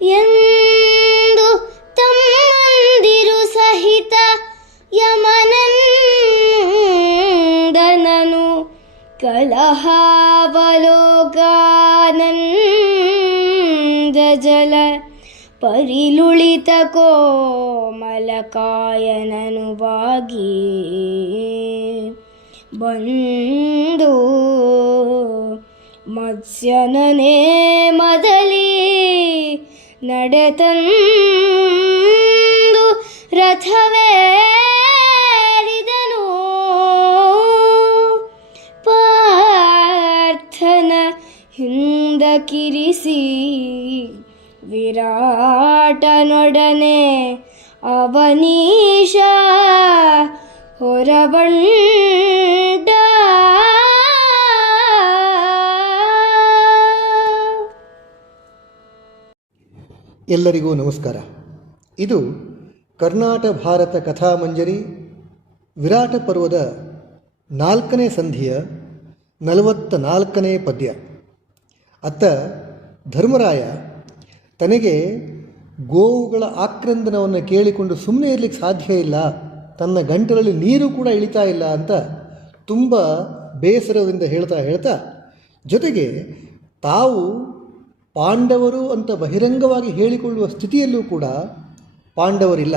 ಎಂದು ತಮ್ಮಂದಿರು ಸಹಿತ ಯಮನಂದನನು ಕಲಹಾವಲೋಕಾನಂದ ಜಲ ಪರಿಲುಳಿತ ಕೋಮಲಕಾಯನನು ಬಾಗಿ ಬಂದು ಮತ್ಸ್ಯನನೇ ಮದಲಿ ನಡೆತಂದು ರಥವೇರಿದನು. ಪಾರ್ಥನ ಹಿಂದಕಿರಿಸಿ ವಿರಾಟನೊಡನೆ ಅವನೀಶ ಹೊರಬಂಡ. ಎಲ್ಲರಿಗೂ ನಮಸ್ಕಾರ. ಇದು ಕರ್ನಾಟ ಭಾರತ ಕಥಾಮಂಜರಿ ವಿರಾಟ ಪರ್ವದ 4ನೇ ಸಂಧಿಯ 44ನೇ ಪದ್ಯ. ಅತ್ತ ಧರ್ಮರಾಯ ತನಗೆ ಗೋವುಗಳ ಆಕ್ರಂದನವನ್ನು ಕೇಳಿಕೊಂಡು ಸುಮ್ಮನೆ ಇರಲಿಕ್ಕೆ ಸಾಧ್ಯ ಇಲ್ಲ, ತನ್ನ ಗಂಟಲಲ್ಲಿ ನೀರು ಕೂಡ ಇಳಿತಾ ಇಲ್ಲ ಅಂತ ತುಂಬ ಬೇಸರದಿಂದ ಹೇಳ್ತಾ ಜೊತೆಗೆ ತಾವು ಪಾಂಡವರು ಅಂತ ಬಹಿರಂಗವಾಗಿ ಹೇಳಿಕೊಳ್ಳುವ ಸ್ಥಿತಿಯಲ್ಲೂ ಕೂಡ ಪಾಂಡವರಿಲ್ಲ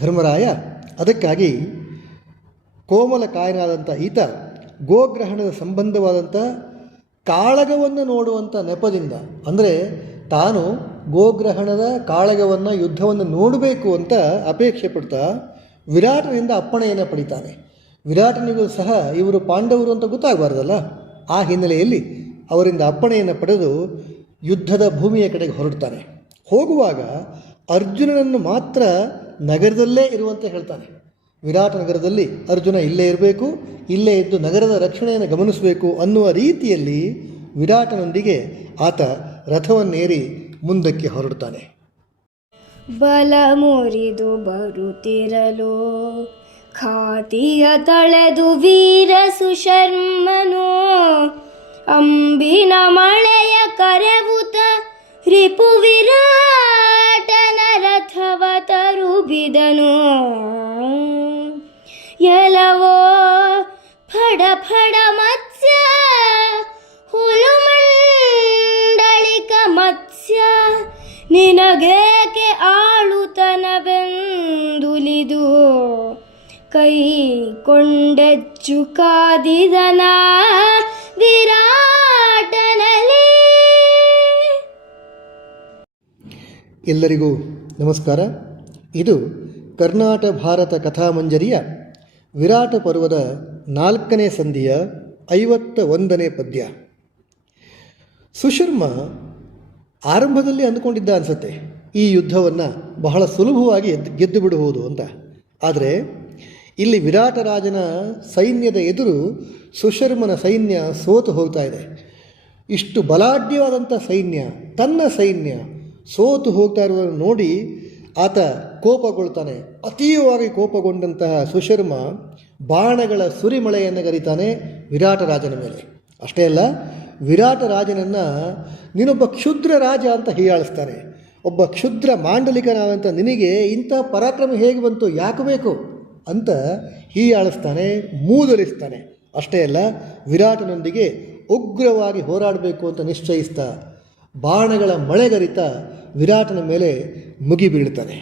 ಧರ್ಮರಾಯ. ಅದಕ್ಕಾಗಿ ಕೋಮಲ ಕಾಯನಾದಂಥ ಈತ ಗೋಗ್ರಹಣದ ಸಂಬಂಧವಾದಂಥ ಕಾಳಗವನ್ನು ನೋಡುವಂಥ ನೆಪದಿಂದ, ಅಂದರೆ ತಾನು ಗೋಗ್ರಹಣದ ಕಾಳಗವನ್ನು ಯುದ್ಧವನ್ನು ನೋಡಬೇಕು ಅಂತ ಅಪೇಕ್ಷೆ ಪಡ್ತಾ ವಿರಾಟನಿಂದ ಅಪ್ಪಣೆಯನ್ನು ಪಡಿತಾನೆ. ವಿರಾಟನಿಗೂ ಸಹ ಇವರು ಪಾಂಡವರು ಅಂತ ಗೊತ್ತಾಗಬಾರ್ದಲ್ಲ. ಆ ಹಿನ್ನೆಲೆಯಲ್ಲಿ ಅವರಿಂದ ಅಪ್ಪಣೆಯನ್ನು ಪಡೆದು ಯುದ್ಧದ ಭೂಮಿಯ ಕಡೆಗೆ ಹೊರಡ್ತಾನೆ. ಹೋಗುವಾಗ ಅರ್ಜುನನನ್ನು ಮಾತ್ರ ನಗರದಲ್ಲೇ ಇರುವಂತೆ ಹೇಳ್ತಾನೆ. ವಿರಾಟ ನಗರದಲ್ಲಿ ಅರ್ಜುನ ಇಲ್ಲೇ ಇರಬೇಕು, ಇಲ್ಲೇ ಇದ್ದು ನಗರದ ರಕ್ಷಣೆಯನ್ನು ಗಮನಿಸಬೇಕು ಅನ್ನುವ ರೀತಿಯಲ್ಲಿ ವಿರಾಟನೊಂದಿಗೆ ಆತ ರಥವನ್ನೇರಿ ಮುಂದಕ್ಕೆ ಹೊರಡ್ತಾನೆ. ಬಲ ಮುರಿದು ಬರುತ್ತಿರಲು ಖಾತಿಯ ತಳೆದು ವೀರ ಸುಶರ್ಮನು ಅಂಬಿನ ಮಳೆಯ ಕರೆವುತ ರಿಪು ವಿರಾಟನ ರಥವ ತರುಬಿದನು. ಎಲವೋ ಫಡ ಫಡ ಮತ್ಸ್ಯ ಹುಲುಮಂಡಳಿಕ ಮತ್ಸ್ಯ ನಿನಗೇಕೆ ಆಳುತನವೆಂದುಲಿದು ಕೈ ಕೊಂಡೆಚ್ಚು ಕಾದಿದನ ವಿರಾಟನಲ್ಲಿ. ಎಲ್ಲರಿಗೂ ನಮಸ್ಕಾರ. ಇದು ಕರ್ನಾಟ ಭಾರತ ಕಥಾಮಂಜರಿಯ ವಿರಾಟ ಪರ್ವದ 4ನೇ ಸಂಧಿಯ 51ನೇ ಪದ್ಯ. ಸುಶರ್ಮ ಆರಂಭದಲ್ಲಿ ಅಂದುಕೊಂಡಿದ್ದ ಅನಿಸುತ್ತೆ ಈ ಯುದ್ಧವನ್ನು ಬಹಳ ಸುಲಭವಾಗಿ ಗೆದ್ದು ಬಿಡಬಹುದು ಅಂತ. ಆದರೆ ಇಲ್ಲಿ ವಿರಾಟರಾಜನ ಸೈನ್ಯದ ಎದುರು ಸುಶರ್ಮನ ಸೈನ್ಯ ಸೋತು ಹೋಗ್ತಾ ಇದೆ. ಇಷ್ಟು ಬಲಾಢ್ಯವಾದಂಥ ಸೈನ್ಯ, ತನ್ನ ಸೈನ್ಯ ಸೋತು ಹೋಗ್ತಾ ಇರುವುದನ್ನು ನೋಡಿ ಆತ ಕೋಪಗೊಳ್ತಾನೆ. ಅತೀವವಾಗಿ ಕೋಪಗೊಂಡಂತಹ ಸುಶರ್ಮ ಬಾಣಗಳ ಸುರಿಮಳೆಯನ್ನು ಗರಿತಾನೆ ವಿರಾಟರಾಜನ ಮೇಲೆ. ಅಷ್ಟೇ ಅಲ್ಲ, ವಿರಾಟರಾಜನನ್ನು ನೀನೊಬ್ಬ ಕ್ಷುದ್ರ ರಾಜ ಅಂತ ಹೀಯಾಳಿಸ್ತಾನೆ. ಒಬ್ಬ ಕ್ಷುದ್ರ ಮಾಂಡಲಿಕನಾದಂಥ ನಿನಗೆ ಇಂಥ ಪರಾಕ್ರಮ ಹೇಗೆ ಬಂತು, ಯಾಕೆ ಬೇಕು ಅಂತ ಹೀಯಾಳಿಸ್ತಾನೆ, ಮೂದಲಿಸ್ತಾನೆ. ಅಷ್ಟೇ ಅಲ್ಲ, ವಿರಾಟನೊಂದಿಗೆ ಉಗ್ರವಾಗಿ ಹೋರಾಡಬೇಕು ಅಂತ ನಿಶ್ಚಯಿಸ್ತಾ ಬಾಣಗಳ ಮಳೆಗರಿತ ವಿರಾಟನ ಮೇಲೆ ಮುಗಿ ಬೀಳ್ತಾನೆ.